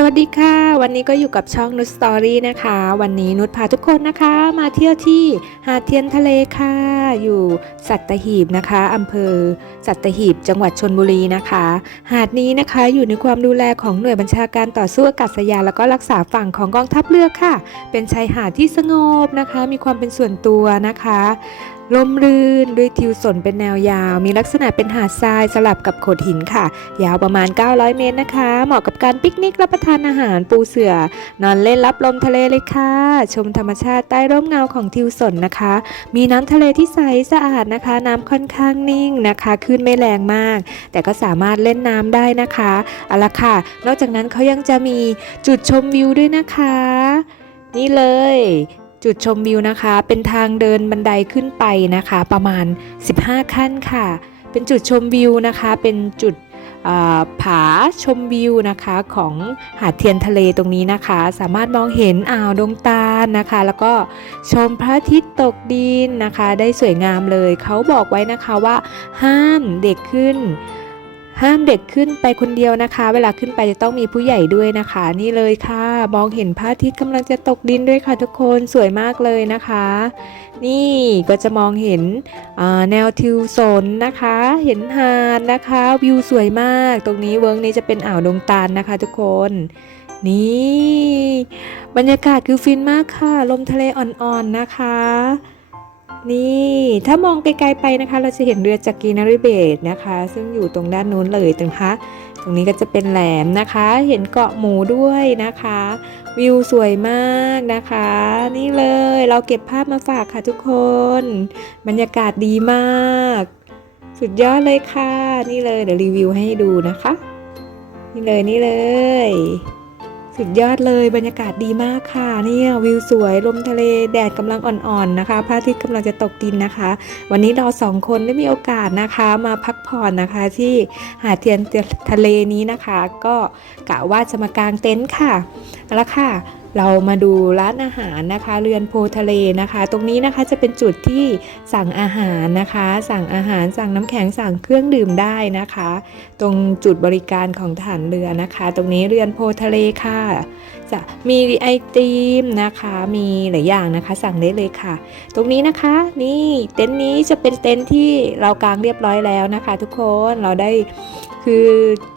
สวัสดีค่ะ วันนี้ก็อยู่กับช่องนุชสตอรี่นะคะ วันนี้นุชพาทุกคนนะคะ มาเที่ยวที่หาดเทียนทะเลค่ะ อยู่สัตหีบนะคะอำเภอ สัตหีบจังหวัดชนบุรีนะคะ หาดนี้นะคะอยู่ในความดูแลของหน่วยบัญชาการต่อสู้อากาศยานแล้วก็รักษาฝั่งของกองทัพเรือค่ะ เป็นชายหาดที่สงบนะคะ มีความเป็นส่วนตัวนะคะ ลมรื่นด้วยทิวสนเป็นแนวยาว มีลักษณะเป็นหาดทรายสลับกับโขดหินค่ะ ยาวประมาณ 900 เมตรนะคะ เหมาะกับการปิกนิกรับประทานอาหารปูเสือ นอนเล่นรับลมทะเลเลยค่ะ ชมธรรมชาติใต้ร่มเงาของทิวสนนะคะ มีน้ำทะเลที่ใสสะอาดนะคะ น้ำค่อนข้างนิ่งนะคะคลื่นไม่แรงมาก แต่ก็สามารถเล่นน้ำได้นะคะเอาละค่ะ นอกจากนั้นเขายังจะมีจุดชมวิวด้วยนะคะ นี่เลย จุดชมวิวนะคะ เป็นทางเดินบันไดขึ้นไปนะคะ ประมาณ 15 ขั้นค่ะ เป็นจุดชมวิวนะคะ เป็นจุดผาชมวิวนะคะของหาดเทียนทะเลตรงนี้นะคะ สามารถมองเห็นอ่าวดงตาลนะคะ แล้วก็ชมพระอาทิตย์ตกดินนะคะ ได้สวยงามเลย เขาบอกไว้นะคะว่าห้ามเด็กขึ้น ห้ามเด็กขึ้นไปคนเดียวนะคะ เวลาขึ้นไปจะต้องมีผู้ใหญ่ด้วยนะคะ นี่เลยค่ะ มองเห็นพระอาทิตย์กำลังจะตกดินด้วยค่ะทุกคนสวยมากเลยนะคะ นี่ก็จะมองเห็นแนวทิวสนนะคะ เห็นหาดนะคะ วิวสวยมาก ตรงนี้เวิร์กนี้จะเป็นอ่าวดงตาลนะคะ ทุกคนนี่บรรยากาศคือฟินมากค่ะ ลมทะเลอ่อนๆนะคะ นี่ถ้ามองไกลๆไปนะคะ เราจะเห็นเรือจักรีนาริเบศนะคะ ซึ่งอยู่ตรงด้านนู้นเลยนะคะตรงนี้ก็จะเป็นแหลมนะคะ เห็นเกาะหมูด้วยนะคะ วิวสวยมากนะคะ นี่เลยเราเก็บภาพมาฝากค่ะทุกคน บรรยากาศดีมาก สุดยอดเลยค่ะ นี่เลยเดี๋ยวรีวิวให้ดูนะคะ นี่เลยนี่เลย สุดยอดเลยบรรยากาศดีมากค่ะเนี่ยวิวสวยลมทะเลแดดกำลังอ่อนๆนะคะพระอาทิตย์กำลังจะตกดินนะคะ วันนี้เราสองคนได้มีโอกาสนะคะมาพักผ่อนนะคะที่หาดเทียนทะเลนี้นะคะ ก็กะว่าจะมากางเต็นท์ค่ะแล้วค่ะ เรามาดูร้านอาหารนะคะ เรือนโพทะเลนะคะ ตรงนี้นะคะจะเป็นจุดที่สั่งอาหารนะคะ สั่งอาหารสั่งน้ำแข็งสั่งเครื่องดื่มได้นะคะ ตรงจุดบริการของฐานเรือนะคะ ตรงนี้เรือนโพทะเลค่ะ จะมีไอติมนะคะ มีหลายอย่างนะคะ สั่งได้เลยค่ะ ตรงนี้นะคะ นี่เต็นท์นี้จะเป็นเต็นท์ที่เรากางเรียบร้อยแล้วนะคะ ทุกคนเราได้คือ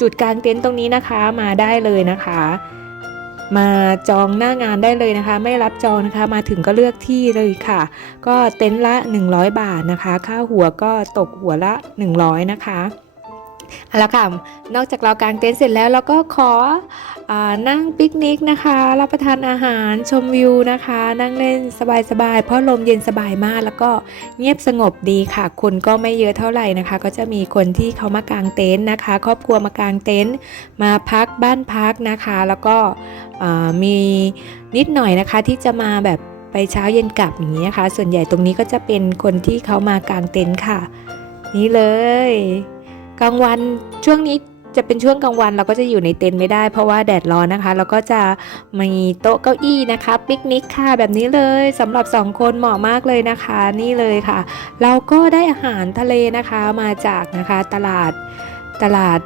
จุดกางเต็นท์ตรงนี้นะคะมาได้เลยนะคะ มาจองหน้างานได้เลยนะคะ ไม่รับจองนะคะ มาถึงก็เลือกที่เลยค่ะ ก็เต็นท์ละ 100 บาทนะคะ ค่าหัวก็ตกหัวละ 100 นะคะ เอาละค่ะ นอกจากเรากางเต็นท์เสร็จแล้วเราก็ขออนั่งปิกนิกนะคะ รับประทานอาหารชมวิวนะคะ นั่งเล่นสบายๆ เพราะลมเย็นสบายมาก แล้วก็เงียบสงบดีค่ะ คนก็ไม่เยอะเท่าไหร่นะคะ ก็จะมีคนที่เขามากางเต็นท์นะคะ ครอบครัวมากางเต็นท์มาพักบ้านพักนะคะ แล้วก็มีนิดหน่อยนะคะที่จะมาแบบไปเช้าเย็นกลับอย่างนี้นะคะ ส่วนใหญ่ตรงนี้ก็จะเป็นคนที่เขามากางเต็นท์ค่ะ นี่เลย กลางวันช่วงนี้จะเป็นช่วงกลางวันเราก็จะอยู่ในเต็นท์ไม่ได้เพราะว่าแดดร้อนนะคะเราก็จะมีโต๊ะเก้าอี้นะคะปิกนิกค่ะแบบนี้เลยสำหรับสองคนเหมาะมากเลยนะคะ นี่เลยค่ะ เราก็ได้อาหารทะเลนะคะมาจากนะคะตลาดตลาด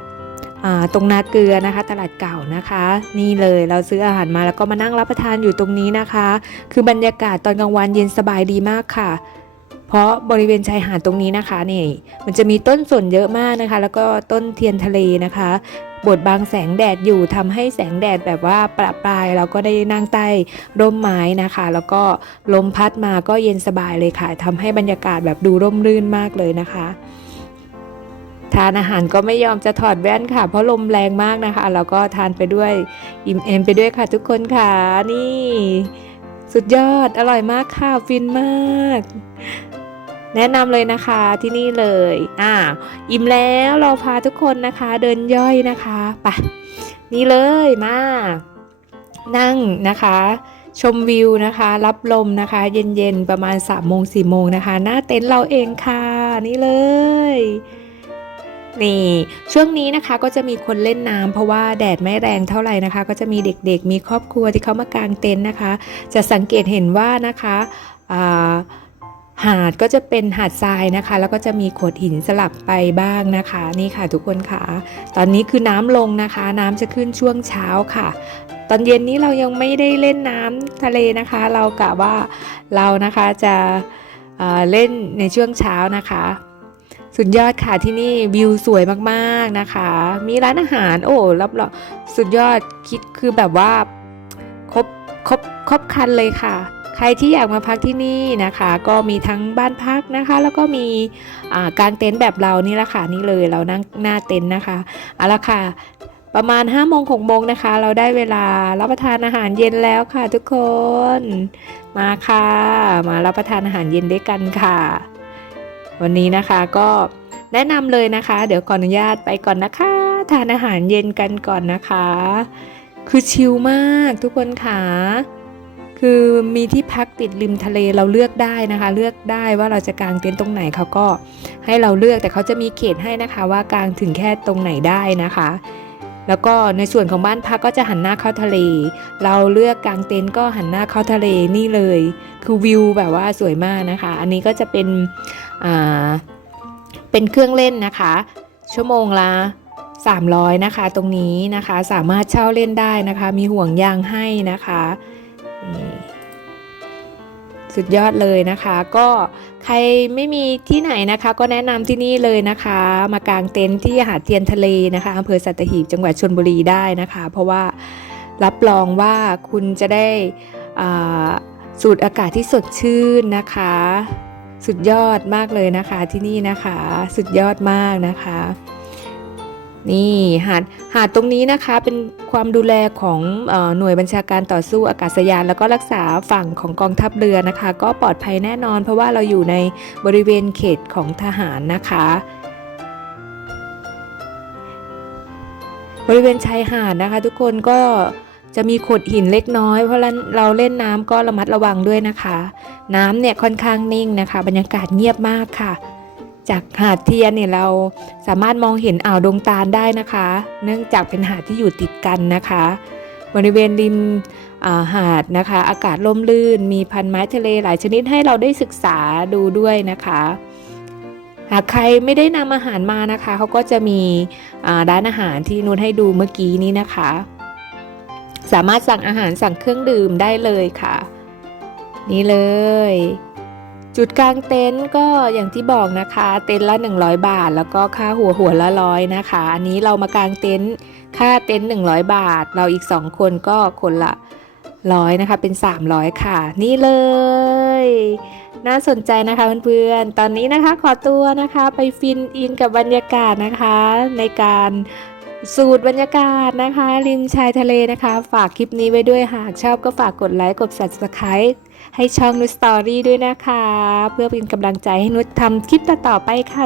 ตรงนาเกลือนะคะ ตลาดเก่านะคะ นี่เลยเราซื้ออาหารมาแล้วก็มานั่งรับประทานอยู่ตรงนี้นะคะ คือบรรยากาศตอนกลางวันเย็นสบายดีมากค่ะ เพราะบริเวณชายหาดตรงนี้นะคะนี่มันจะมีต้นสนเยอะมากนะคะ แล้วก็ต้นเทียนทะเลนะคะบดบังแสงแดดอยู่ทำให้แสงแดดแบบว่าประปรายเราก็ได้นั่งใต้ร่มไม้นะคะ แล้วก็ลมพัดมาก็เย็นสบายเลยค่ะทำให้บรรยากาศแบบดูร่มรื่นมากเลยนะคะทานอาหารก็ไม่ยอมจะถอดแว่นค่ะ เพราะลมแรงมากนะคะ แล้วก็ทานไปด้วยอิ่มเอมไปด้วยค่ะทุกคนค่ะนี่ สุดยอดอร่อยมากค่ะฟินมาก แนะนำเลยนะคะที่นี่เลยอ่าอิ่มแล้วเราพาทุกคนนะคะเดินย่อยนะคะไปนี่เลยมา นั่งนะคะชมวิวนะคะ รับลมนะคะ เย็นๆ ประมาณ3ามโมงสี่โมงนะคะ หน้าเต็นท์เราเองค่ะ นี่เลย นี่ช่วงนี้นะคะก็จะมีคนเล่นน้ำเพราะว่าแดดไม่แรงเท่าไหร่นะคะ ก็จะมีเด็กๆ มีครอบครัวที่เขามากางเต็นท์นะคะ จะสังเกตเห็นว่านะคะหาดก็จะเป็นหาดทรายนะคะ แล้วก็จะมีโขดหินสลับไปบ้างนะคะ นี่ค่ะทุกคนค่ะ ตอนนี้คือน้ำลงนะคะ น้ำจะขึ้นช่วงเช้าค่ะตอนเย็นนี้เรายังไม่ได้เล่นน้ำทะเลนะคะ เรากะว่าเรานะคะจะเเล่นในช่วงเช้านะคะ สุดยอดค่ะที่นี่วิวสวยมากๆนะคะ มีร้านอาหารโอ้รับรองสุดยอดคิดคือแบบว่าครบครบครบคันเลยค่ะ ใครที่อยากมาพักที่นี่นะคะ ก็มีทั้งบ้านพักนะคะ แล้วก็มีกางเต็นท์แบบเรานี่แหละค่ะนี่เลยเรานั่งหน้าเต็นท์นะคะเอาละค่ะประมาณ5้าโมงหกโมงนะคะ เราได้เวลารับประทานอาหารเย็นแล้วค่ะทุกคน มาค่ะ มารับประทานอาหารเย็นด้วยกันค่ะ วันนี้นะคะก็แนะนำเลยนะคะ เดี๋ยวขออนุญาตไปก่อนนะคะ ทานอาหารเย็นกันก่อนนะคะ คือชิลมากทุกคนค่ะคือมีที่พักติดริมทะเลเราเลือกได้นะคะ เลือกได้ว่าเราจะกางเต็นท์ตรงไหนเขาก็ให้เราเลือกแต่เขาจะมีเขตให้นะคะว่ากางถึงแค่ตรงไหนได้นะคะ แล้วก็ในส่วนของบ้านพักก็จะหันหน้าเข้าทะเล เราเลือกกางเต็นท์ก็หันหน้าเข้าทะเลนี่เลย คือวิวแบบว่าสวยมากนะคะ อันนี้ก็จะเป็นอ่าเป็นเครื่องเล่นนะคะ ชั่วโมงละ300 นะคะ ตรงนี้นะคะสามารถเช่าเล่นได้นะคะ มีห่วงยางให้นะคะ สุดยอดเลยนะคะ ก็ใครไม่มีที่ไหนนะคะ ก็แนะนำที่นี่เลยนะคะ มากางเต็นท์ที่หาดเทียนทะเลนะคะอำเภอสัตหีบจังหวัดชลบุรีได้นะคะ เพราะว่ารับรองว่าคุณจะได้สูดอากาศที่สดชื่นนะคะ สุดยอดมากเลยนะคะที่นี่นะคะ สุดยอดมากนะคะ นี่หาดหาดตรงนี้นะคะเป็นความดูแลของอหน่วยบัญชาการต่อสู้อากาศยาน แล้วก็รักษาฝั่งของกองทัพเรือนะคะ ก็ปลอดภัยแน่นอน เพราะว่าเราอยู่ในบริเวณเขตของทหารนะคะ บริเวณชายหาดนะคะ ทุกคนก็จะมีโขดหินเล็กน้อย เพราะเราเล่นน้ำก็ระมัดระวังด้วยนะคะ น้ำเนี่ยค่อนข้างนิ่งนะคะ บรรยากาศเงียบมากค่ะ จากหาดเทียนเนี่ยเราสามารถมองเห็นอ่าวดงตาลได้นะคะ เนื่องจากเป็นหาดที่อยู่ติดกันนะคะ บริเวณริมาหาดนะคะ อากาศร่มรื่น มีพันไม้ทะเลหลายชนิดให้เราได้ศึกษาดูด้วยนะคะ หากใครไม่ได้นำอาหารมานะคะเขาก็จะมีร้านอาหารที่นุชให้ดูเมื่อกี้นี้นะคะ สามารถสั่งอาหารสั่งเครื่องดื่มได้เลยค่ะ นี่เลย จุดกลางเต็นท์ก็อย่างที่บอกนะคะ เต็นท์ละ 100 บาท แล้วก็ค่าหัวหัวละร้อยนะคะ อันนี้เรามากางเต็นท์ค่าเต็นท์100 บาท เราอีก 2 คนก็คนละร้อยนะคะเป็น 300 ค่ะ นี่เลย น่าสนใจนะคะเพื่อนๆ ตอนนี้นะคะขอตัวนะคะไปฟินอินกับบรรยากาศนะคะ ในการสูตรบรรยากาศนะคะ ริมชายทะเลนะคะ ฝากคลิปนี้ไว้ด้วยหากชอบก็ฝากกดไลค์กด subscribe ให้ช่องนุชสตอรี่ด้วยนะคะ เพื่อเป็นกำลังใจให้นุชทำคลิปต่อๆไปค่ะ